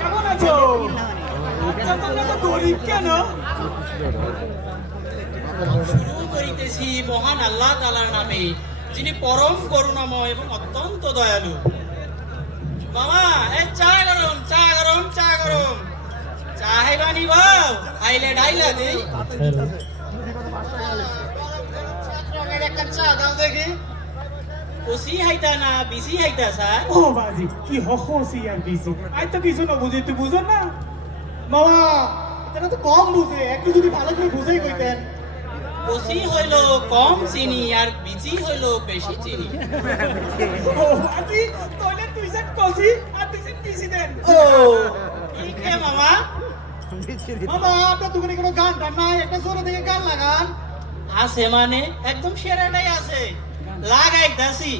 কেমন আছো? তোমরা তো গরিব কেন? শুরু করিতেছি মহান আল্লাহ তাআলার নামে, যিনি পরম করুণাময় এবং অত্যন্ত দয়ালু। মামা, এই চা গরম, চা গরম, চা গরম। চা হাইবানি বাও, আইলে ডাইলা দেই। চা দাও দেখি। ওসি হাইতা না বিসি হাইতা স্যার? ও বাজি কি হখসি আর বিসি, আই তো কিছু না বুঝি, তুই বুঝো না মামা, এটা তো কম বুঝে, একটু যদি ভালো করে বুঝাই কইতেন। ওসি হইল কম চিনি আর বিচি হইল বেশি চিনি। ও বাজি তোলে তুই সেট কসি আর তুই সেট বিসি দেন। ও ঠিক আছে মামা। মামা আপনার দোকানে কোনো গান টান নাই? একটা জোরে থেকে গান লাগান। আছে মানে একদম সেরাটাই আছে, লাগাইতাছি।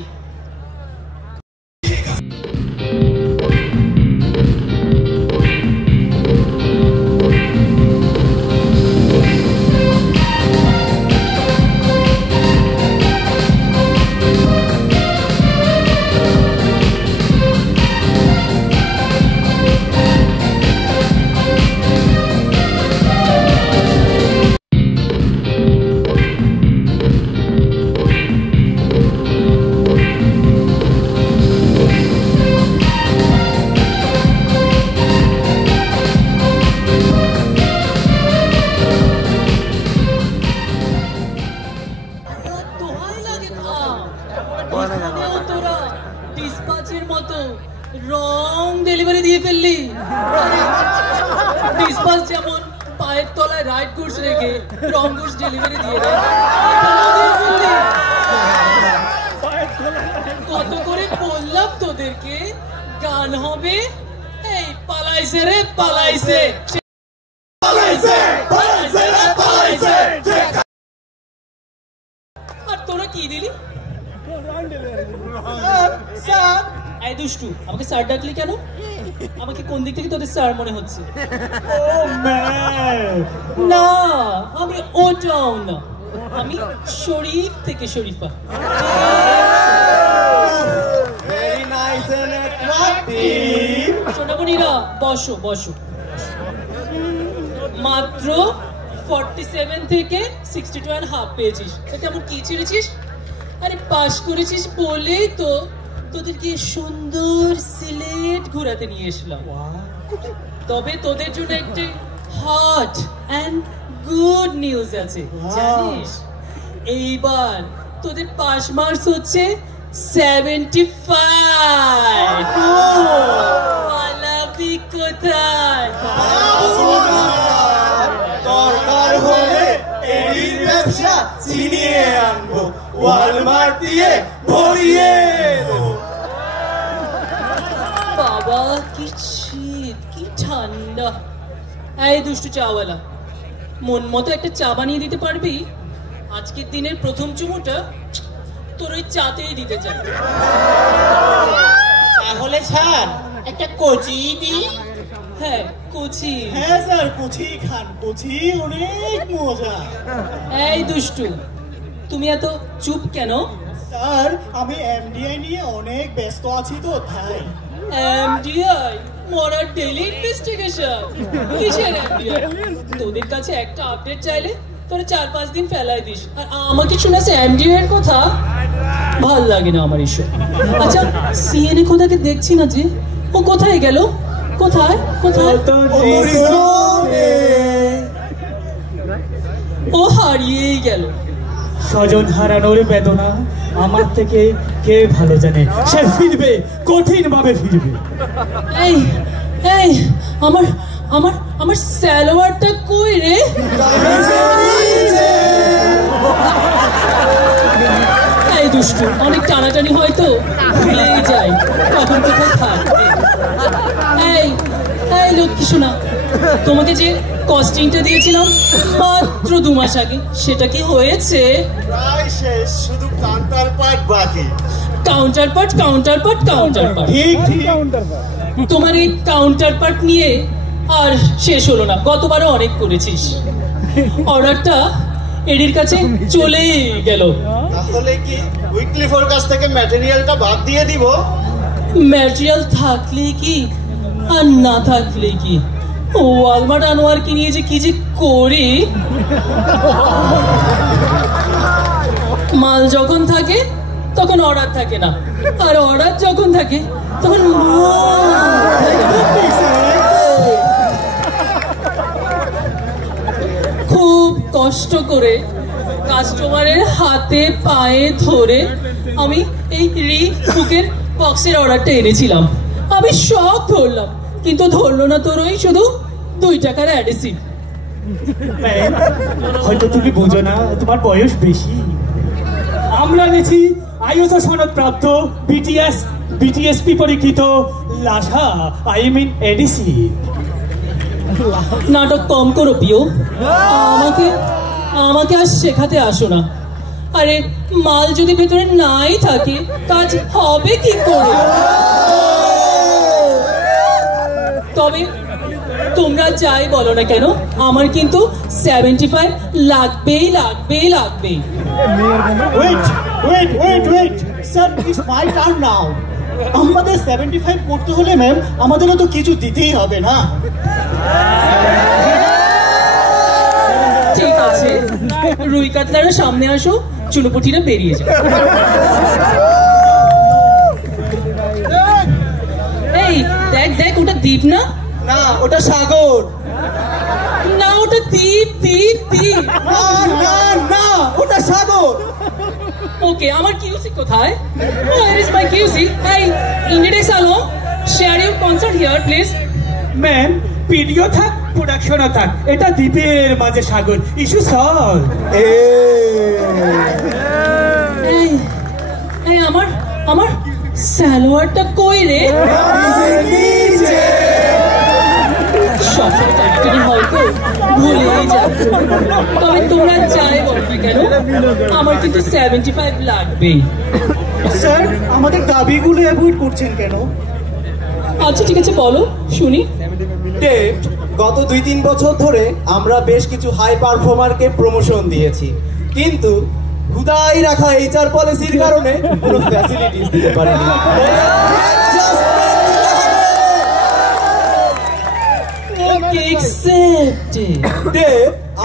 রং ডেলিভারি দিয়ে ফেললি। ডিসপাস যেমন পায়ের তলায় রাইট গুডস রেখে রং গুডস ডেলিভারি দিয়ে দেয়, কত করে বললাম তোদেরকে গান হবে। এই পালাইছে রে পালাইছে, আর তোরা কি দিলি? এই দুষ্টু, আমাকে স্যার ডাকলি কেন? আমাকে কোন দিক থেকে তোদের স্যার মনে হচ্ছে? না, আমি ওটাও না, আমি শরীফ থেকে শরীফা। সোনামণিরা বসো বসো। মাত্র 47 থেকে 62.5 পেয়েছিস, তেমন কি ছেড়েছিস? আরে পাস করেছিস বলেই তো তোদেরকে সুন্দর সিলেট ঘোরাতে নিয়ে এসলাম। তবে তোদের জন্য একটি হট এন্ড গুড নিউজ আছে, জানিস? এইবার তোদের পাস মার্কস হচ্ছে 75। পালাবি কোথায়? দরকার হলে এই ব্যবসা চিনিয়ে আনবো, ওয়ালমার্ট দিয়ে ভরিয়ে দেবো। বাবা কি শীত, কি ঠান্ডা। এই দুষ্টু চাওয়ালা, মন মতো একটা চা বানিয়ে দিতে পারবি? আজকের দিনের প্রথম চুমুটা তোর ওই চাতেই দিতে চাই। তাহলে স্যার একটা কচি দি। হ্যাঁ কচি। হ্যাঁ স্যার, কচি খান, কচি অনেক মজা। এই দুষ্টু, তুমি এত চুপ কেন? স্যার আমি এমডিআই নিয়ে অনেক ব্যস্ত আছি তো তাই। এমডিআই মরার ডেইলি ইনভেস্টিগেশন? কিসের এমডিআই? তোদের কাছে একটা আপডেট চাইলে তোরা 4-5 দিন ফেলাই দিস, আর আমাকে শোনাছে এমডিআই এর কথা। ভাল লাগে না আমার এসব। আচ্ছা সিএনএ কোথাকে দেখছি না যে, ও কোথায় গেল? কোথায় কোথায়? ও হারিয়েই গেল। স্বজন হারানোর বেদনা আমার থেকে কে ভালো জানে। সে ফিরবে, কঠিন ভাবে ফিরবে। এই এই আমার আমার আমার সালোয়ারটা কই রে? এই দুষ্টু, অনেক টানাটানি হয়তো ভুলেই যাই কখন কোথায় থাকবে। এই এই লক্ষ্মী শোনা, তোমাকে যে কস্টিংটা দিয়েছিলাম মাত্র 2 মাস আগে, সেটা কি হয়েছে? প্রায় শেষ, শুধু কাউন্টার পার্ট বাকি। Counter part, counter part, counter part. ঠিক ঠিক। তোমার এই কাউন্টার পার্ট নিয়ে আর শেষ হলো না, গতবারও অনেক করেছিস। অর্ডারটা এডির কাছে চলেই গেল। তাহলে কি উইকলি ফোরকাস্ট থেকে ম্যাটেরিয়ালটা বাদ দিয়ে দিব? ম্যাটেরিয়াল থাকলে কি আর না থাকলে কি ওয়ালমার্ট আনোয়ারকে নিয়ে যে কি যে করি। মাল যখন থাকে তখন অর্ডার থাকে না, আর অর্ডার যখন থাকে তখন খুব কষ্ট করে কাস্টমারের হাতে পায়ে ধরে আমি এই রিবুকের বক্সের অর্ডারটা এনেছিলাম। আমি সব ধরলাম, কিন্তু ধরলো না তোর ওই শুধু 2 টাকার অ্যাডিসিভ। হয়তো তুমি বোঝো না, তোমার বয়স বেশি। আমরা নিয়েছি আইএসও সনদপ্রাপ্ত বিটিএসপি পরীক্ষিত লাসা এডিসি। নাটক কম করো পিও, আমাকে আর শেখাতে আসো না। আরে মাল যদি ভেতরে নাই থাকে কাজ হবে কি করে? তবে তোমরা যাই বলো না কেন, আমার কিন্তু 75 লাগবেই লাগবেই লাগবে। Wait sir, it's my turn now. আমাদের 75 করতে হলে ম্যাম আমাদেরও তো কিছু দিতেই হবে না? ঠিক আছে, রুই কাতলারা সামনে আসো, চুনোপুটিরা বেরিয়ে যায়। এই দেখ দেখ, ওটা দ্বীপ না? না, ওটা সাগর। না, ওটা দ্বীপ দ্বীপ দ্বীপ। না না না, ওটা সাগর। ওকে, আমার কিউসি কোথায়? Where is my QC? Hey, Index alone, share your concert here, please. Ma'am, video থাক, প্রোডাকশনও থাক, এটা দ্বীপের মাঝে সাগর। Issue solve. এই আমার সালোয়ারটা কই রে? সবসময় টাইটানি হয়তো ভুলেই যাবে। তবে তোমরা যাই বলো না কেন, আমার কিন্তু 75 লাগবেই। স্যার, আমাদের দাবিগুলো অ্যাভয়েড করছেন কেন? আচ্ছা ঠিক আছে, বলো শুনি। গত 2-3 বছর ধরে আমরা বেশ কিছু হাই পারফর্মারকে প্রমোশন দিয়েছি, কিন্তু খুদাই রাখা এইচআর পলিসির কারণে কোনো ফ্যাসিলিটিস দিতে পারিনি।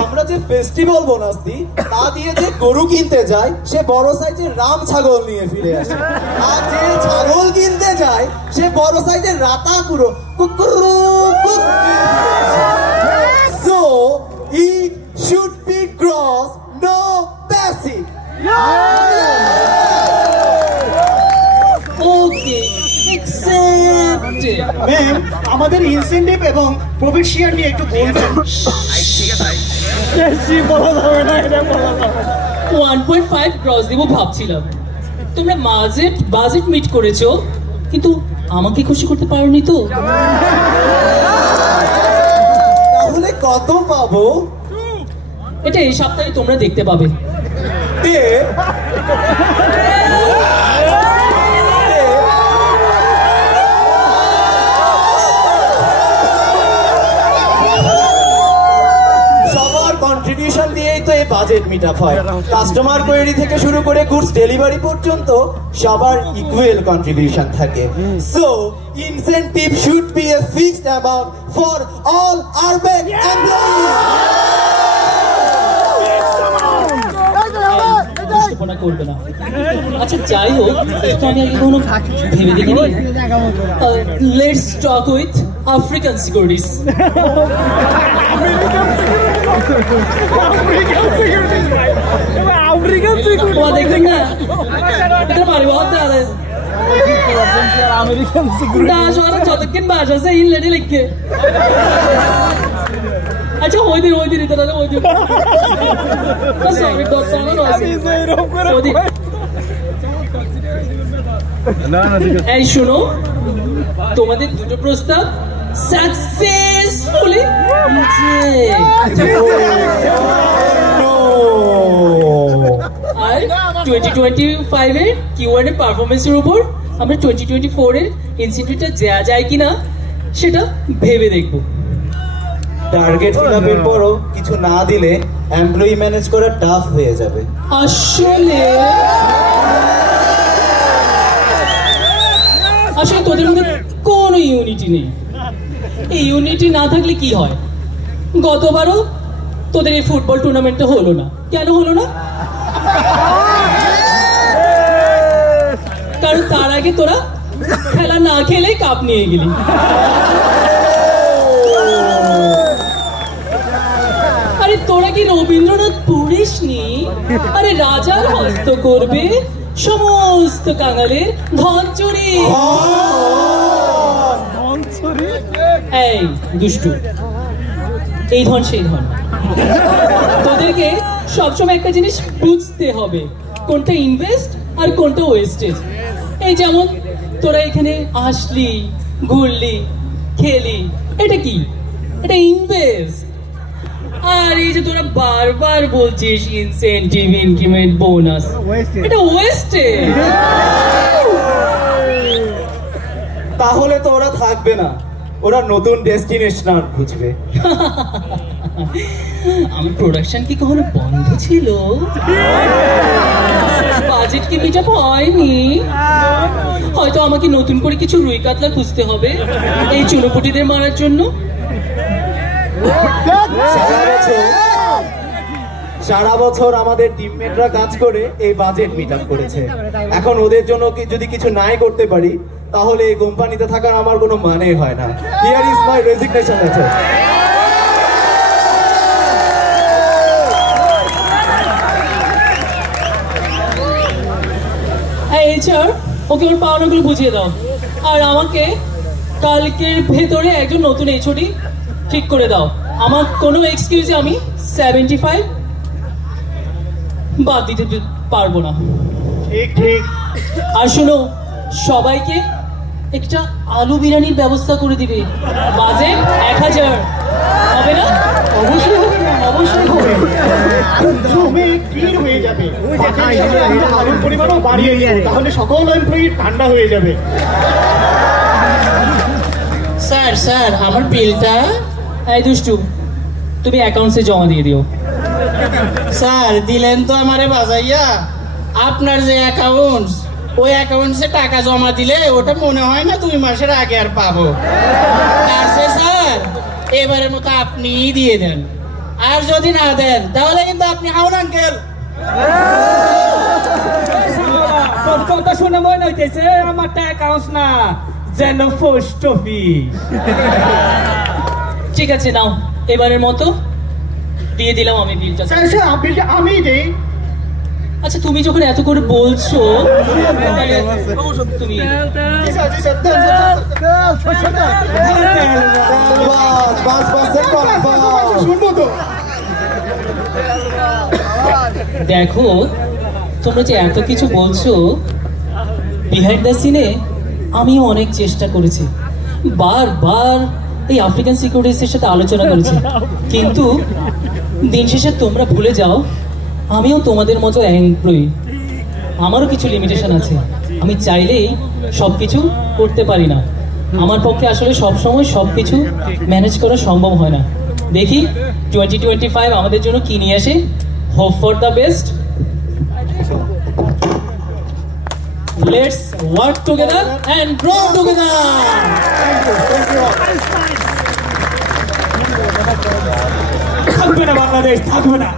আমরা যে ফেস্টিভ্যাল বোনাস দিই তা দিয়ে যে গরু কিনতে যায় সে বড় সাইজের রাম ছাগল নিয়ে ফিরে আসে, আর যে ছাগল কিনতে যায় সে বড় সাইজের রাতা কুড়ো so it should be gross, no passive. Okay, accepted. Ma'am, আমাদের ইনসেন্টিভ এবং প্রফিট শেয়ার নিয়ে একটু বলবেন। 1.5 গ্রস দেবো ভাবছিলাম। তোমরা বাজেট মিট করেছো, কিন্তু আমাকে খুশি করতে পারোনি তো। তাহলে কত পাবো? এটা এই সপ্তাহে তোমরা দেখতে পাবে। কন্ট্রিবিউশন দিয়েই তো এই বাজেট মিটআপ হয়। কাস্টমার কোয়েরি থেকে শুরু করে গুডস ডেলিভারি পর্যন্ত সবার ইকুয়াল কন্ট্রিবিউশন থাকে। So incentive should B A fixed amount for all urban employee. করবে না। আচ্ছা যাই হোক, তো আমি আগে কোনো ভেবে দেখিনি। Let's talk with African securities. দেখবেন না, এটা পারিব যতক্ষণ বাস আছে ইনলেটে লিখে। আচ্ছা ওই দিন তাহলে ওই দিন এই শোনো, তোমাদের দুটো প্রস্তাব সাকসেসফুলি আর 2025 এর কিওয়ার্ড এর পারফরমেন্সের উপর আমরা 2024 এর ইনস্টিটিউটটা দেয়া যায় কিনা সেটা ভেবে দেখবো। টার্গেট ফিল আপের পরও কিছু না দিলে এমপ্লয়ি ম্যানেজ করা টাফ হয়ে যাবে। আসলে তোদের মধ্যে কোনো ইউনিটি নেই। এই ইউনিটি না থাকলে কি হয়? গতবারও তোদের এই ফুটবল টুর্নামেন্টটা হলো না। কেন হলো না? কারণ তার আগে তোরা খেলা না খেলে কাপ নিয়ে গেলি। আরে তোরা কি রবীন্দ্রনাথ পড়িসনি? আরে রাজার হস্ত করবে সমস্ত কাঙালের ধন চুরি। এই দুষ্টু, এই ধন সেই ধন। তোদেরকে সবসময় একটা জিনিস বুঝতে হবে, কোনটা ইনভেস্ট আর কোনটা ওয়েস্টেজ। এই যেমন তোরা এখানে আসলি, ঘুরলি, খেলি, এটা কি? এটা ইনভেস্ট। আর এই যে তোরা বারবার বলছিস ইনসেন্টিভ, ইনক্রিমেন্ট, বোনাস, এটা ওয়েস্টেজ। তাহলে তো ওরা থাকবে না, ওরা নতুন ডেস্টিনেশন খুঁজবে। আমার প্রোডাকশন কি কখনো বন্ধ ছিল? বাজেট কি মিট আপ হয়নি? হয়তো আমাকে নতুন করে কিছু রুই কাতলা খুঁজতে হবে এই চুনোপুটিদের মারার জন্য। সারা বছর আমাদের টিমমেটরা কাজ করে এই বাজেট মিট আপ করেছে। এখন ওদের জন্য যদি কিছু নাই করতে পারি তাহলে এই কোম্পানিতে থাকার আমার কোনো মানে হয় না। Here is my resignation letter. HR, okay ওর পাওনাগুলো বুঝিয়ে দাও। আর আমাকে কালকের ভেতরে একজন নতুন এইচওডি ঠিক করে দাও। আমার কোনো এক্সকিউজে আমি 75 বাদ দিতে পারবো না। ঠিক ঠিক। আর শোনো, সবাইকে একটা আলু বিরিয়ানির ব্যবস্থা করে দিবে। বাজেট 1000 হবে না? অবশ্যই হবে না, অবশ্যই হবে। জমে ক্লিয়ার হয়ে যাবে। আলুর পরিমাণও বাড়িয়ে দিও, তাহলে সকল এমপ্লয়ি ঠান্ডা হয়ে যাবে। স্যার স্যার, আমার বিলটা। এই দুষ্টু, তুমি অ্যাকাউন্টসে জমা দিয়ে দিও। স্যার দিলেন তো আমারে বাজাইয়া। আপনার যে অ্যাকাউন্টস, ওই অ্যাকাউন্টসে টাকা জমা দিলে ওটা মনে হয় না 2 মাসের আগে আর পাবো। তার চেয়ে স্যার এবারের মতো আপনিই দিয়ে দেন। আর যদি না দেন তাহলে কিন্তু আপনি হাউন আঙ্কেল। কথা শুনে মনে হইতেছে আমারটা অ্যাকাউন্টস না, যেন পোস্ট অফিস। ঠিক আছে, নাও এবারের মতো দিয়ে দিলাম আমি বিলটা। স্যার স্যার, বিলটা আমিই দেই। আচ্ছা, তুমি যখন এত করে বলছো তাহলে তুমি জি স্যার, জি স্যার, দেন, শুনবো তো। দেখো, তোমরা যে এত কিছু বলছো, বিহাইন্ড দ্য সিনে আমিও অনেক চেষ্টা করেছি, বারবার এই আফ্রিকান সিকিউরিটিসের সাথে আলোচনা করেছি, কিন্তু দিন শেষে তোমরা ভুলে যাও আমিও তোমাদের মতো এমপ্লয়ি। আমারও কিছু লিমিটেশন আছে, আমি চাইলেই সব কিছু করতে পারি না। আমার পক্ষে আসলে সবসময় সব কিছু ম্যানেজ করা সম্ভব হয় না। দেখি 2025 আমাদের জন্য কি নিয়ে আসে। Hope for the best. Let's work together and grow together. থাকবে না বাংলাদেশ, থাকবে না।